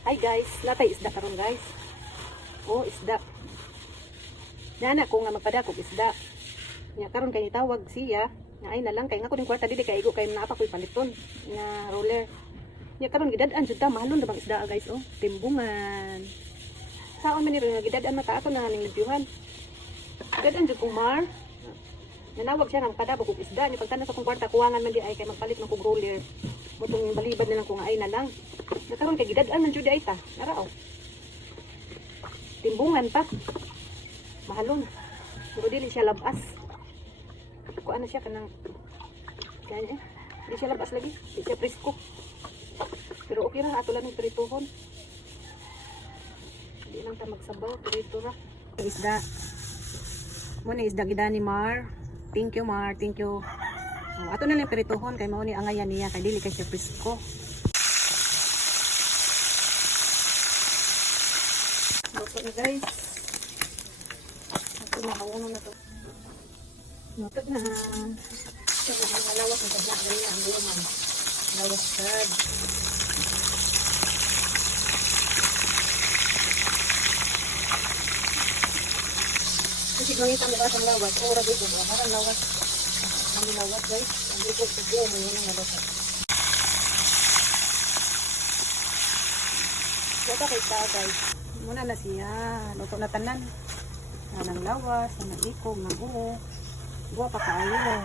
Hi guys, natay isda karon guys. Oh, isda. Nana ko nga magpadakog isda. Nya karon kay tawag siya, nga ay na lang kay nga ko ning kwarta dili kay igo kay naapa koy paliton nga roller. Nya karon gidad-an jud ta mahalon ra bang isda guys oh, timbungan. Saon man ni nga gidad-an mata ato na ning libyuhan. Gidad-an jud kong mar. Nanawag siya ng padabog og isda nya pagtanan sa kong kwarta kuwangan man di ay kay magpalit man kog roller. Mutong balibad na lang kung ay na lang. Nakaroon kay gidad-an man jud ay ta. Ara oh. Timbungan pa. Mahalon. Pero dili siya labas. Kuan na siya kanang kanya eh. Di siya labas lagi. Di siya presko. Pero okay ra ato lang ng prituhon. Hindi lang ta magsabaw, prito ra. Isda. Mo ni isda gida ni Mar. Thank you Mar, thank you. Oh, ato na lang prituhon kay mao ni angayan niya kay dili kay siya presko. Luto na guys. Ito na hawono na to. Luto na. Ito na ang lawas ng tabla gali ang luman. Lawas sad. Kasi gawin sa lawas ang lawas. Ora dito ba? Parang lawas. Ang lawas guys. Ang dito sa buo mo yun ang lawas. Ito kay ta guys. Muna na siya. Luto na tanan. Ng lawas, ng ikog, ng buo. Buwa pa kaayo.